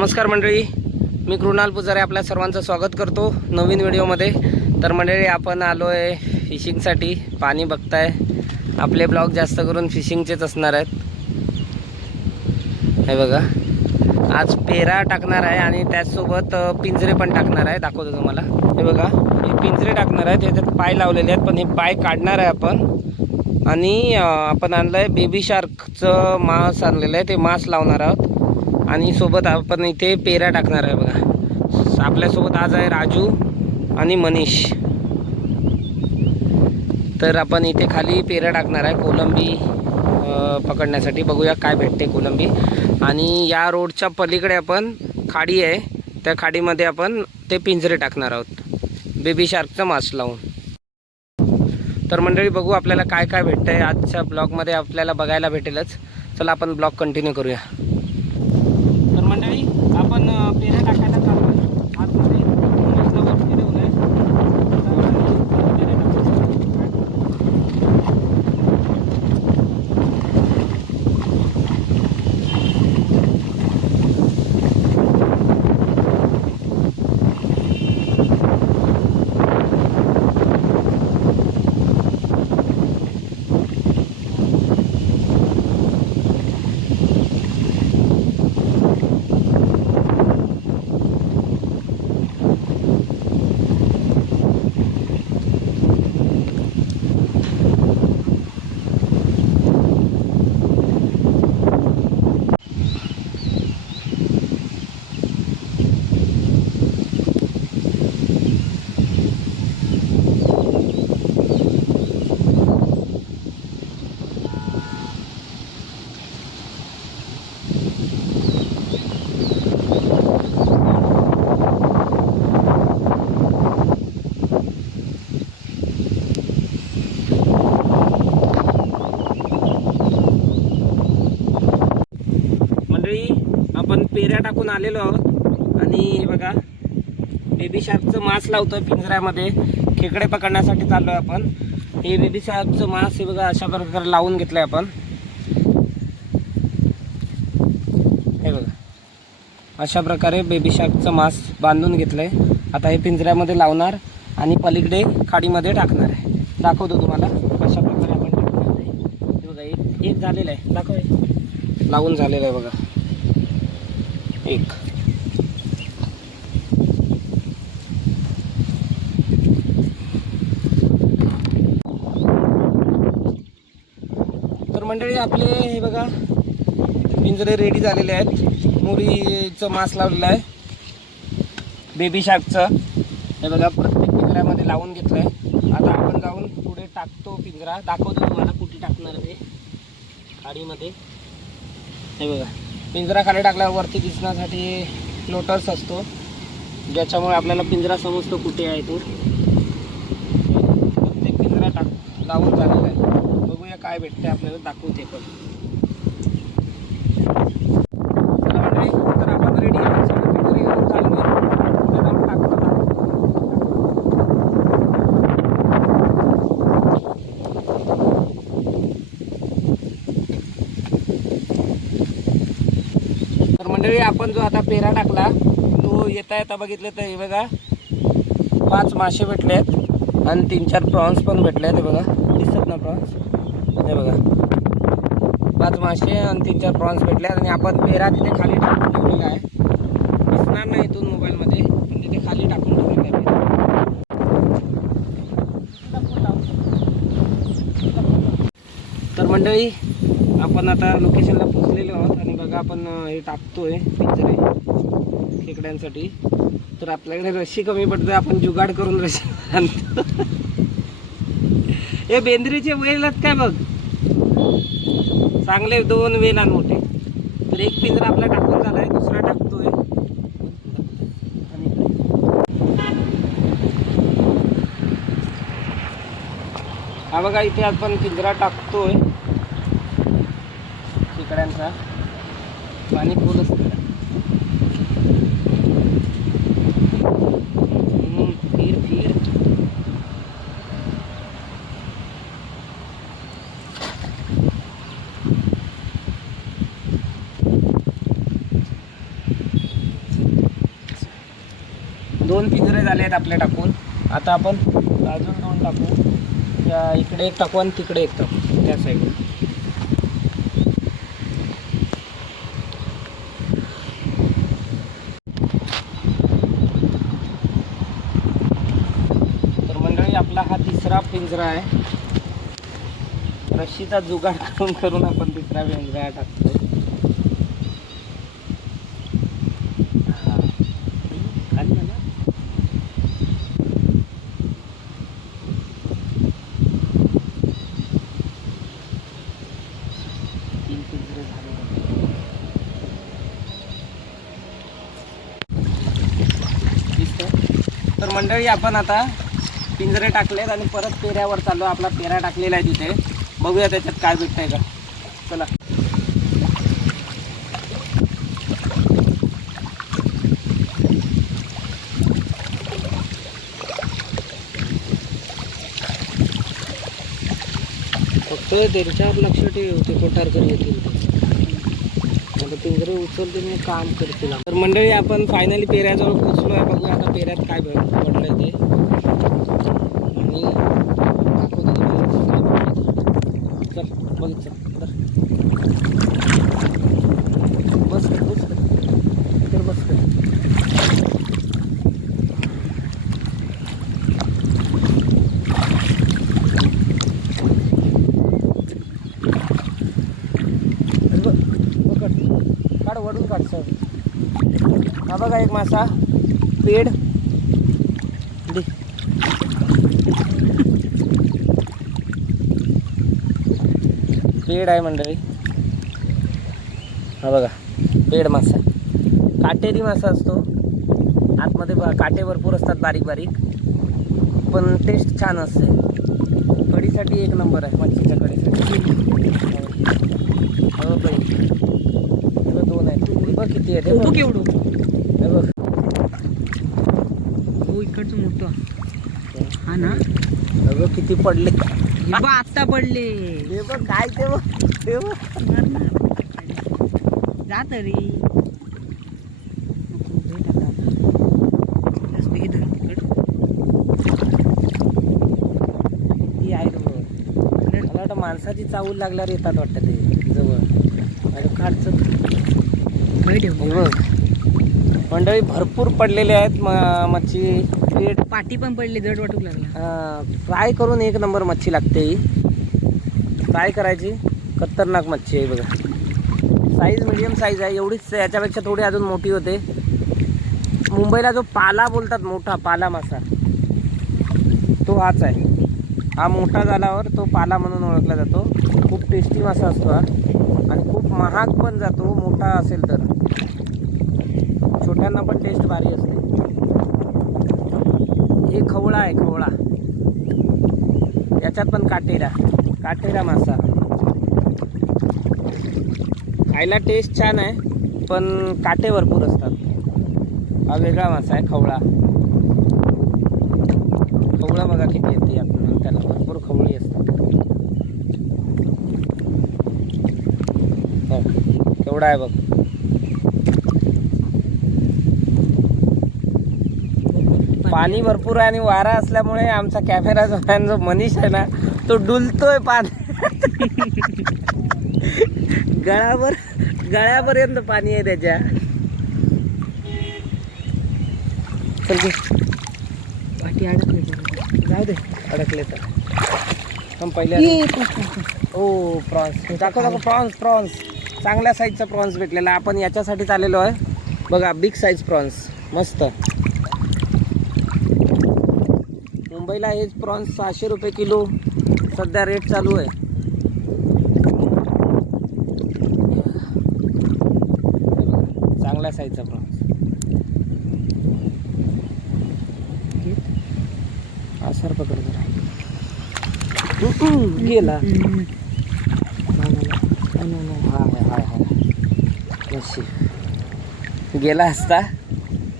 नमस्कार मंडळी, मी कृणाल पुजारी आपल्या सर्वांचं स्वागत करतो नवीन व्हिडिओमध्ये। तर मंडळी आपण आलो आहे फिशिंगसाठी। पाणी बघताय, आपले ब्लॉग जास्त करून फिशिंगचेच असणार आहेत। हे बघा, आज पेरा टाकणार आहे आणि त्याचसोबत पिंजरे पण टाकणार आहे, दाखवतो तुम्हाला। हे बघा, हे पिंजरे टाकणार आहे, त्याच्यात पाय लावलेले आहेत, पण हे पाय काढणार आहे आपण। आणि आपण आणलं आहे बेबी शार्कचं मांस आणलेलं आहे, ते मांस लावणार आहोत। आणि सोबत आपण इथे पेरा टाकणार आहे बघा। आपल्यासोबत आज आहे राजू आणि मनीष। तर आपण इथे खाली पेरा टाकणार आहे कोलंबी पकडण्यासाठी। बघूया काय भेटते कोलंबी। आणि या रोडच्या पलीकडे आपण खाडी आहे, त्या खाडीमध्ये आपण ते पिंजरे टाकणार आहोत बेबी शार्कचं मांस लावून। तर मंडळी बघू आपल्याला काय काय भेटतंय आजच्या ब्लॉगमध्ये, आपल्याला बघायला भेटेलच। चला आपण ब्लॉग कंटिन्यू करूया। तर मंडळी आपण पेरा टाकायला चालू आतमध्ये वरती ठेवलंय। आपण पेऱ्या टाकून आलेलो आहोत आणि हे बघा बेबी शार्कचं मांस लावतोय पिंजऱ्यामध्ये। खेकडे पकडण्यासाठी चाललोय आपण। हे बेबी शार्कचं मांस हे बघा अशा प्रकारे लावून घेतलंय आपण। हे बघा अशा प्रकारे बेबी शार्कचं मांस बांधून घेतलंय। आता हे पिंजऱ्यामध्ये लावणार आणि पलीकडे खाडीमध्ये टाकणार आहे। दाखवतो तुम्हाला कशा प्रकारे आपण टाकणार आहे। हे बघा एक झालेलं आहे, दाखव, लावून झालेलं आहे बघा एक। तर मंडळी आपले हे बघा पिंजरे रेडी झालेले आहेत। मुरीचं मांस लावलेलं आहे बेबी शार्कचं। हे बघा प्रत्येक पिंजऱ्यामध्ये लावून घेतलं आहे। आता आपण जाऊन पुढे टाकतो पिंजरा, दाखवतो तुम्हाला कुठे टाकणार आहे खाडीमध्ये। हे बघा पिंजरा खाली टाकल्यावर वरती दिसण्यासाठी फ्लोटर्स असतो, ज्याच्यामुळे आपल्याला पिंजरा समजतो कुठे आहे तो। प्रत्येक पिंजरा लावून झालेला आहे। बघूया काय भेटते आपल्याला, दाखवू ते पण। तर आपण रेडी आहे, सगळे पिंजरे घेऊन चालू आहे। मंडळी आपण जो आता पेरा टाकला तो येता येता बघितलं तर हे बघा 5 मासे भेटले आहेत आणि 3-4 प्रॉन्स पण भेटले आहेत। हे बघा दिसतात ना प्रॉन्स, हे बघा 5 मासे आणि 3-4 प्रॉन्स भेटले आहेत। आणि आपण पेरा तिथे खाली टाकून ठेवलेला आहे, दिसणार नाही इथून मोबाईलमध्ये, पण तिथे खाली टाकून ठेवलेला आहे। तर मंडळी आपण आता लोकेशनला पोहोचलेलो आहोत आणि बघा आपण हे टाकतोय पिंजरे खेकड्यांसाठी। तर आपल्याकडे रस्सी कमी पडते, आपण जुगाड करून रस्सी आणतो। हे बेंद्रीचे वेल आहेत काय बघ, चांगले 2 वेल आणि मोठे। तर एक पिंजरा आपला टाकून झालाय, दुसरा टाकतोय। हा बघा इथे आपण पिंजरा टाकतोय खेकड्यांचा। पाणी फुल असतं, फिर 2 पिंजरे झाले आहेत आपले टाकून. आता आपण अजून 2 टाकू. इकडे एक टाकू आणि तिकडे एक टाकू त्या साईडला. तर मंडळी आपला हा तिसरा पिंजरा आहे. रस्सीचा जुगाड करून आपण तिसरा पिंजरा टाकतो. तर मंडळी आपण आता पिंजरे टाकलेत आणि परत पेऱ्यावर चाललो. आपला पेरा टाकलेला आहे तिथे. बघूया त्याच्यात काय भेटतंय का. चला. फक्त त्यांच्यावर लक्ष ठेवते कोठारकर येतील ते. आता पिंजरे उचलते मी काम करतील. तर मंडळी आपण फायनली पेऱ्याजवळ पोचलो आहे. बघूया आता पेऱ्यात काय पडलंय ते आणि दाखवतो तुम्हाला काय भेटलं. चल बघ. चल बस तर बस कर. काढ वडून काढ सर. हा बघा एक मासा पेड दे. पेड आहे मंडळी. हा बघा पेड मासा. काटेरी मासा असतो. आतमध्ये काटे भरपूर असतात बारीक बारीक, पण टेस्ट छान असते. कढीसाठी एक नंबर आहे. मच्छीच्या कढीसाठी. हो बाई 2 आहेत. बघ किती आहे. बघ केवढं. हे बघ. हो इकडचं मोठं. हा ना. हे बघ किती पडले. आत्ता पडले. हे बघ काय ते बघ. जा तरी. ती आहे बघ. मला वाटतं माणसाची चावल लागल्यावर येतात वाटतं ते जवळ. आणि काढचं बघ. मंडळी भरपूर पडलेले आहेत मच्छी. पेट पाटी पण पडली. जड वाटू लागला. फ्राय करून एक नंबर मच्छी लागते ही. फ्राय करायची. खतरनाक मच्छी आहे बघा. साईज मीडियम साईज आहे एवढीच. याच्यापेक्षा थोडी अजून मोठी होते. मुंबईला जो पाला बोलतात, मोठा पाला मासा, तो हाच आहे. हा मोठा झाल्यावर तो पाला म्हणून ओळखला जातो. खूप टेस्टी मासा असतो हा आणि खूप महाग पण जातो मोठा असेल तर. छोट्यांना पण टेस्ट भारी असते. हे खवळा आहे. खवळा. याच्यात पण काटेरा मासा. खायला टेस्ट छान आहे पण काटे भरपूर असतात. हा वेगळा मासा आहे खवळा. खवळा बघा किती येते. आपण त्याला भरपूर खवळी असतात. केवढा आहे बघ. पाणी भरपूर आहे आणि वारा असल्यामुळे आमचा कॅमेरा जो मनीष आहे ना, तो डुलतोय पाण्यात. गळ्यापर्यंत पाणी आहे त्याच्या. पाठी अडकले. जाऊ दे अडकले तर. पण पहिले ओ प्रॉन्स दाखव. प्रॉन्स चांगल्या साईजचा प्रॉन्स भेटलेला. आपण याच्यासाठीच आलेलो आहे बघा. बिग साईज प्रॉन्स मस्त. मुंबईला हेच प्रॉन्स 600 रुपये किलो सध्या रेट चालू आहे. चांगल्या साईजचा प्रॉन्स. आसार पकडतो गेला. गेला असता.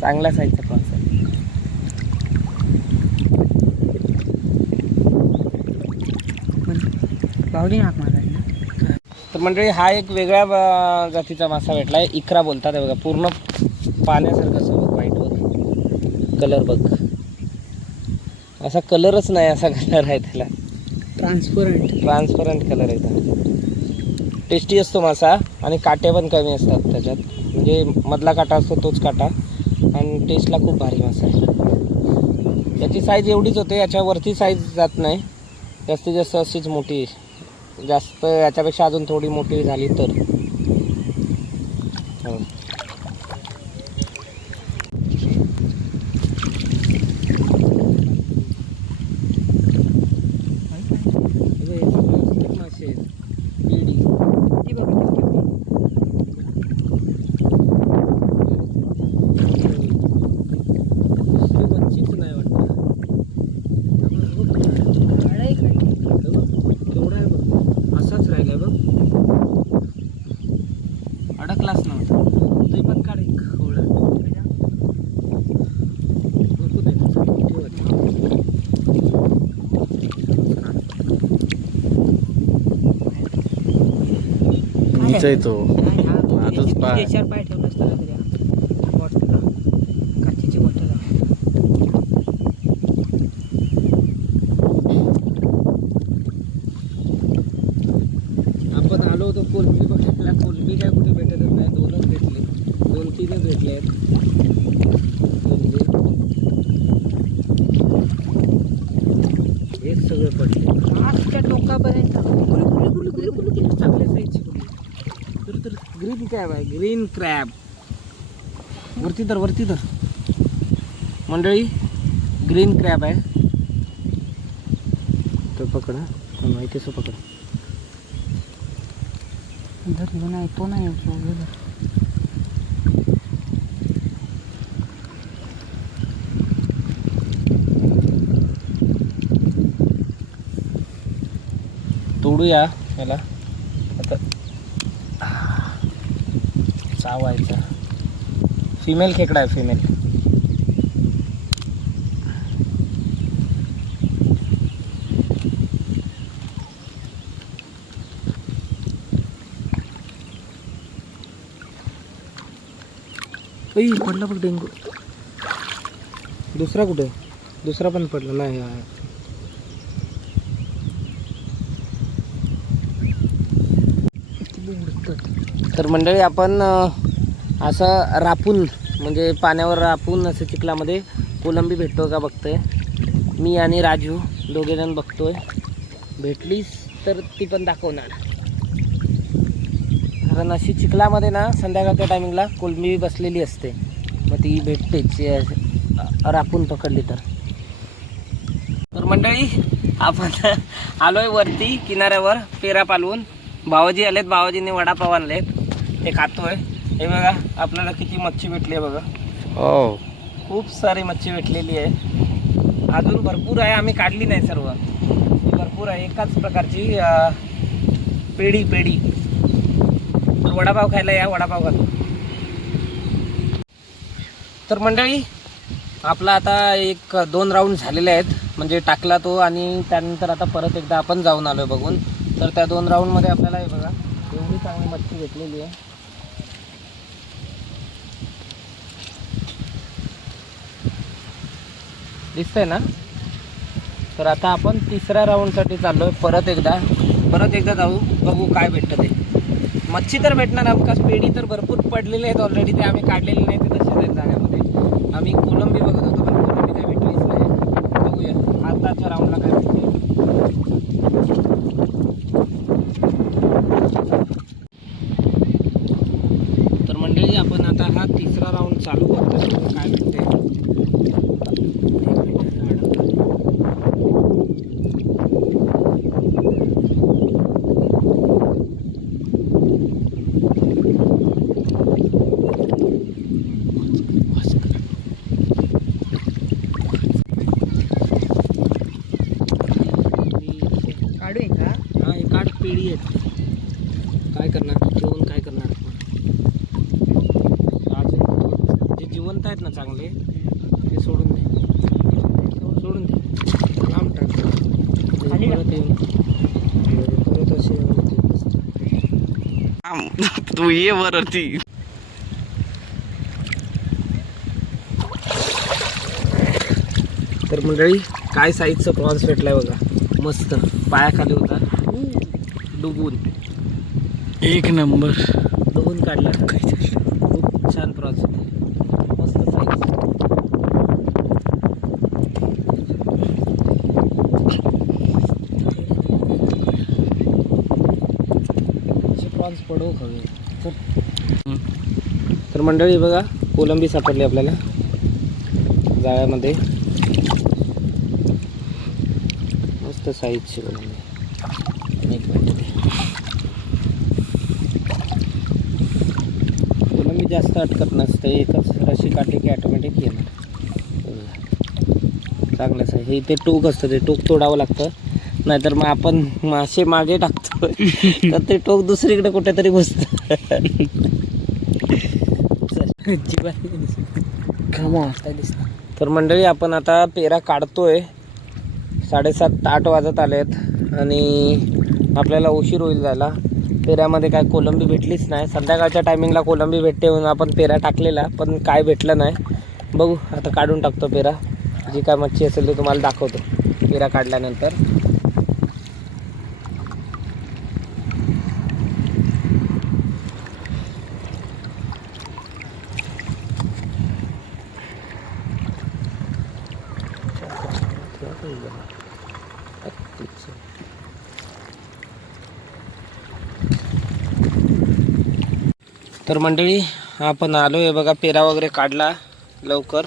चांगल्या साईजचा प्रॉन्स आहे. पावली हाक मारा. तर मंडळी हा एक वेगळ्या जातीचा मासा भेटला आहे. इकरा बोलतात. बघा पूर्ण पाण्यासारखं सगळं व्हाईट बघा. कलर बघ, असा कलरच नाही, असा कलर आहे त्याला, ट्रान्सपरंट कलर आहे. टेस्टी असतो मासा आणि काटे पण कमी असतात त्याच्यात, म्हणजे मधला काटा असतो तोच काटा, आणि टेस्टला खूप भारी मासा आहे. याची साईज एवढीच होते, याच्यावरती साईज जात नाही, जास्तीत जास्त अशीच मोठी, जास्त याच्यापेक्षा अजून थोडी मोठी झाली तर. अडकलाच नव्हता ते पण काढ एक खवळा नको दे तो आजच पाय पाय ठेवलं असतं बॉटल, काचेची बॉटल. आपण आलो होतो कोलंबी बघायला, कोलंबी काय कुठे भेटतच नाही, दोनच भेटले, 2-3 भेटले आहेत कोलंबी, हेच सगळे पडले आजच्या टोकापर्यंत चांगले साईजची कुठली तर ग्रीन क्रॅब आहे, ग्रीन क्रॅब. वरती धर मंडळी, ग्रीन क्रॅब आहे. तो पकडा, माहिती असं पकडा. नाही तो नाही तोडूया याला आता, चावायचा. फिमेल खेकडा आहे, फिमेल. पडला बघ डेंगू. दुसरा कुठे, दुसरा पण पडला नाही. तर मंडळी, आपण असं रापून, म्हणजे पाण्यावर रापून असं चिखलामध्ये कोलंबी भेटतो का बघतोय. मी आणि राजू दोघेजण बघतोय, भेटलीच तर ती पण दाखवणार. कारण अशी चिखलामध्ये ना संध्याकाळच्या टायमिंगला कोलंबी बसलेली असते, मग ती भेटतेच रापून पकडली तर. तर मंडळी, आपण आलोय वरती किनाऱ्यावर पेरा पालवून. भावाजी आलेत, भावाजींनी वडापाव आणलेत, ते खातोय. हे बघा आपल्याला किती मच्छी भेटली आहे बघा. हो, खूप सारी मच्छी भेटलेली आहे, अजून भरपूर आहे, आम्ही काढली नाही सर्व, भरपूर आहे. एकाच प्रकारची पेढी. तर वडापाव खायला या, वडापाव खातो. तर मंडळी, आपला आता 1-2 राऊंड झालेले आहेत, म्हणजे टाकला तो, आणि त्यानंतर आता परत एकदा आपण जाऊन आलोय बघून. तर त्या 2 राऊंडमध्ये आपल्याला हे बघा एवढी चांगली मच्छी भेटलेली आहे. दिसतंय ना. तर आता आपण 3ऱ्या राऊंडसाठी चाललोय, परत एकदा जाऊ, बघू काय भेटतं ते. मच्छी तर भेटणार हमखास, पेढी तर भरपूर पडलेले आहेत ऑलरेडी, ते आम्ही काढलेले नाही, ते तसेच आहेत जाण्यामध्ये. आम्ही कोलंबी बघत होतो, पण कोलंबी काय भेटलीच नाही. बघूया आताच्या राऊंडला काय भेटते. तर मंडळी, आपण आता हा 3रा राऊंड चालू करतो, काय भेटते. काढू का? हा, एक 8 पेढी आहेत. काय करणार, ठेवून काय करणार आपण. अजून जे जिवंत आहेत ना चांगले, ते सोडून दे. लांब टाक. परत येऊन परत असे तू ये वरती. तर मंडळी काय साईजचं प्रॉन्स भेटलाय बघा, मस्त पायाखाली होता, डुबून एक नंबर. डुबून काढला. खूप छान प्रॉन्स होते, मस्त साईज. प्रॉन्स पडू हवे. तर मंडळी बघा, कोलंबी सापडली आपल्याला जाळ्यामध्ये, मस्त साईजची कोलंबी. एक मिनिट, कोलंबी जास्त अटकत नसते, एकच रशी काढली की ऑटोमॅटिक येणार. चांगलं आहे. हे इथे टोक असतं, ते टोक तोडावं लागतं, नाहीतर मग आपण मासे मागे टाकतो तर ते टोक दुसरीकडे कुठेतरी बसतं. तर मंडळी आपण आता पेरा काढतोय, 7:30-8 वाजत आलेत आणि आपल्याला उशीर होईल जायला. पेऱ्यामध्ये काय कोलंबी भेटलीच नाही. संध्याकाळच्या टायमिंगला कोलंबी भेटते म्हणून आपण पेरा टाकलेला, पण काय भेटलं नाही. बघू आता काढून टाकतो पेरा, जी काय मच्छी असेल ते तुम्हाला दाखवतो पेरा काढल्यानंतर. तर मंडळी आपण आलो आहे बघा, पेरा वगैरे काढला लवकर.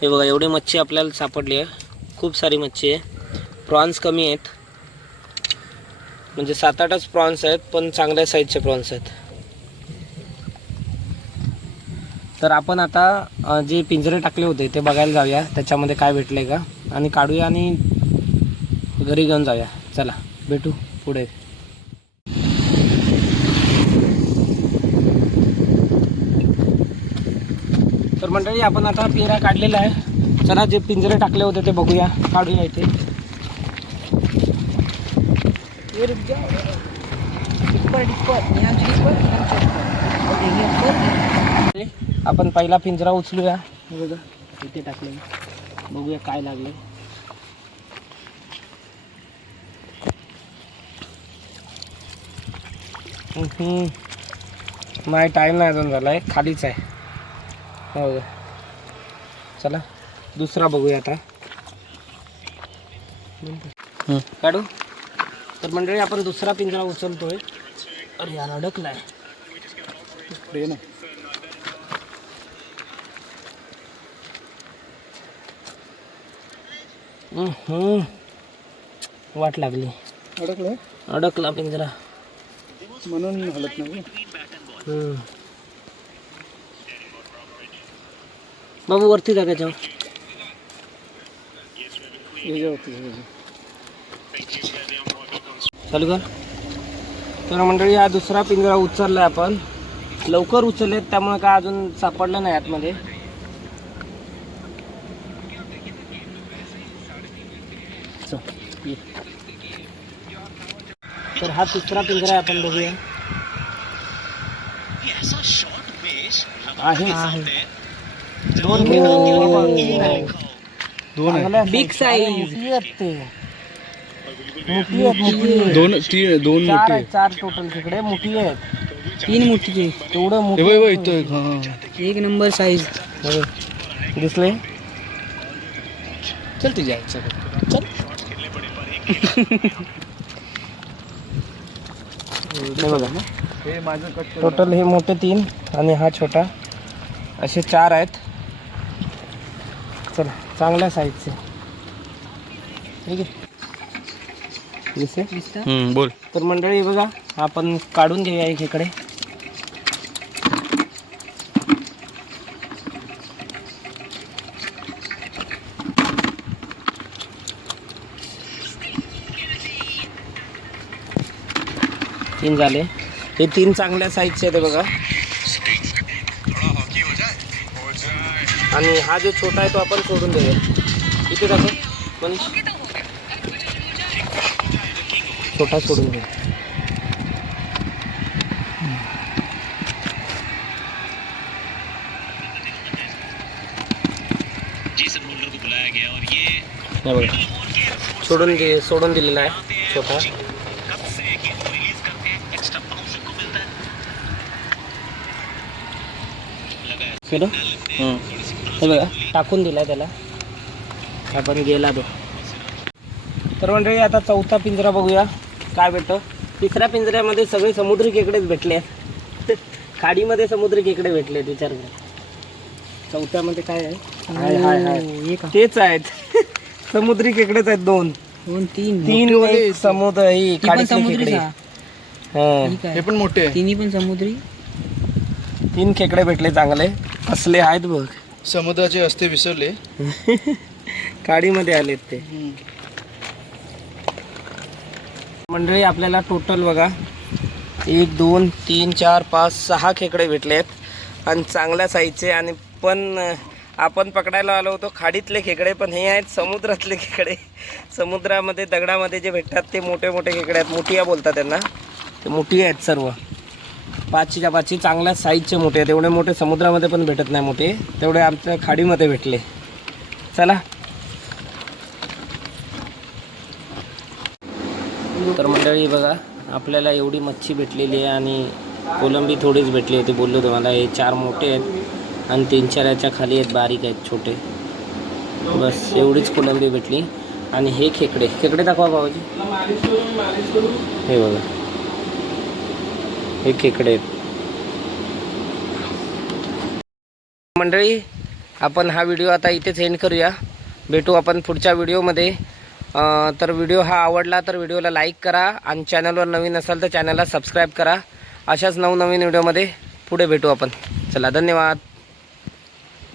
हे बघा एवढी मच्छी आपल्याला सापडली आहे, खूप सारी मच्छी आहे. प्रॉन्स कमी आहेत, म्हणजे 7-8च प्रॉन्स आहेत, पण चांगल्या साईजचे प्रॉन्स आहेत. तर आपण आता जे पिंजरे टाकले होते ते बघायला जाऊया, त्याच्यामध्ये काय भेटले का, आणि काढूया आणि घरी घेऊन जाऊया. चला भेटू पुढे. तर मंडळी आपण आता पेरा काढलेला आहे, चला जे पिंजरे टाकले होते ते बघूया, काढूया इथे. आपण पहिला पिंजरा उचलूया, बघा इथे टाकले, बघूया काय लागले. नाही टाईम नाही अजून झाला आहे, खालीच आहे. हो, चला दुसरा बघूया आता, काढू. तर मंडळी आपण दुसरा पिंजरा उचलतोय. अरे यार अडकलाय. वाट लागली, अडकला पिंजरा म्हणून हलत नाही. बाबू वरती जा त्याच्यावर. चालू कर. तर मंडळी हा दुसरा पिंजरा उचललाय आपण, लवकर उचललेत त्यामुळे काय अजून सापडलं नाही आतमध्ये. तर हा तिसरा पिंजरा आपण बघूया. आहे दोन बिग साईज, दोन चार टोटल तिकडे मोठी आहेत, 3 मोठीचे, तेवढं मोठं. एक नंबर साईज दिसले. चल तुझ्या चल. हे बघा टोटल हे मोठे 3 आणि हा छोटा, असे 4 आहेत. चला चांगल्या साईजचे, ठीक आहे. दिसते. बोल. तर मंडळी बघा आपण काढून घेऊया एकीकडे. तीन झाले, हे 3 चांगल्या साईजचे आहेत बघा. आणि हा जो छोटा आहे तो आपण सोडून देऊया. इथे टाकू मनीष, छोटा सोडून घे. हे बघा सोडून दिलेला आहे छोटा. केलं हे बघा टाकून दिला त्याला आपण गेला तो. तर मंडळी आता चौथा पिंजरा बघूया काय भेटतं. तिसऱ्या पिंजऱ्यामध्ये सगळे समुद्री खेकडेच भेटले आहेत. खाडीमध्ये समुद्री खेकडे भेटले विचार करा. चौथ्यामध्ये काय आहे? हाय हाय हाय तेच आहेत. समुद्री खेकडेच आहेत. दोन तीन एक समुद्र ही खाडीतले खेकडे. हे पण मोठे आहे. तिन्ही पण समुद्री. 3 खेकडे भेटले चांगले. कसले आहेत बघ. समुद्राचे असते विसरले. खाडीमध्ये आलेत ते. मंडळी आपल्याला टोटल बघा 1 2 3 4 5 6 खेकडे भेटले आहेत आणि चांगल्या साईजचे. आणि पण आपण पकडायला आलो होतो खाडीतले खेकडे, पण हे आहेत समुद्रातले खेकडे. समुद्रामध्ये दगडामध्ये जे भेटतात ते मोठे मोठे खेकडे आहेत. मोठिया बोलतात त्यांना. ते मोठी आहेत सर्व. 5च्या 5 चांगल्या साईजचे मोठे आहेत. एवढे मोठे समुद्रामध्ये पण भेटत नाही मोठे, तेवढे आमच्या खाडीमध्ये भेटले. चला तर मंडळी बघा आपल्याला एवढी मच्छी भेटलेली आहे आणि कोलंबी थोडीच भेटली होती. बोललो तुम्हाला हे 4 मोठे आहेत आणि 3-4 याच्या खाली आहेत बारीक आहेत छोटे. बस एवढीच कोलंबी भेटली. आणि हे खेकडे दाखवा बाबाजी. हे बघा हे खेकडे आहेत. मंडळी आपण हा व्हिडिओ आता इथेच एंड करूया. भेटू आपण पुढच्या व्हिडिओमध्ये. तर व्हिडिओ हा आवडला तर व्हिडिओला लाईक करा आणि चॅनलवर नवीन असाल तर चॅनलला सबस्क्राईब करा. अशाच नवनवीन व्हिडिओमध्ये पुढे भेटू आपण. चला धन्यवाद.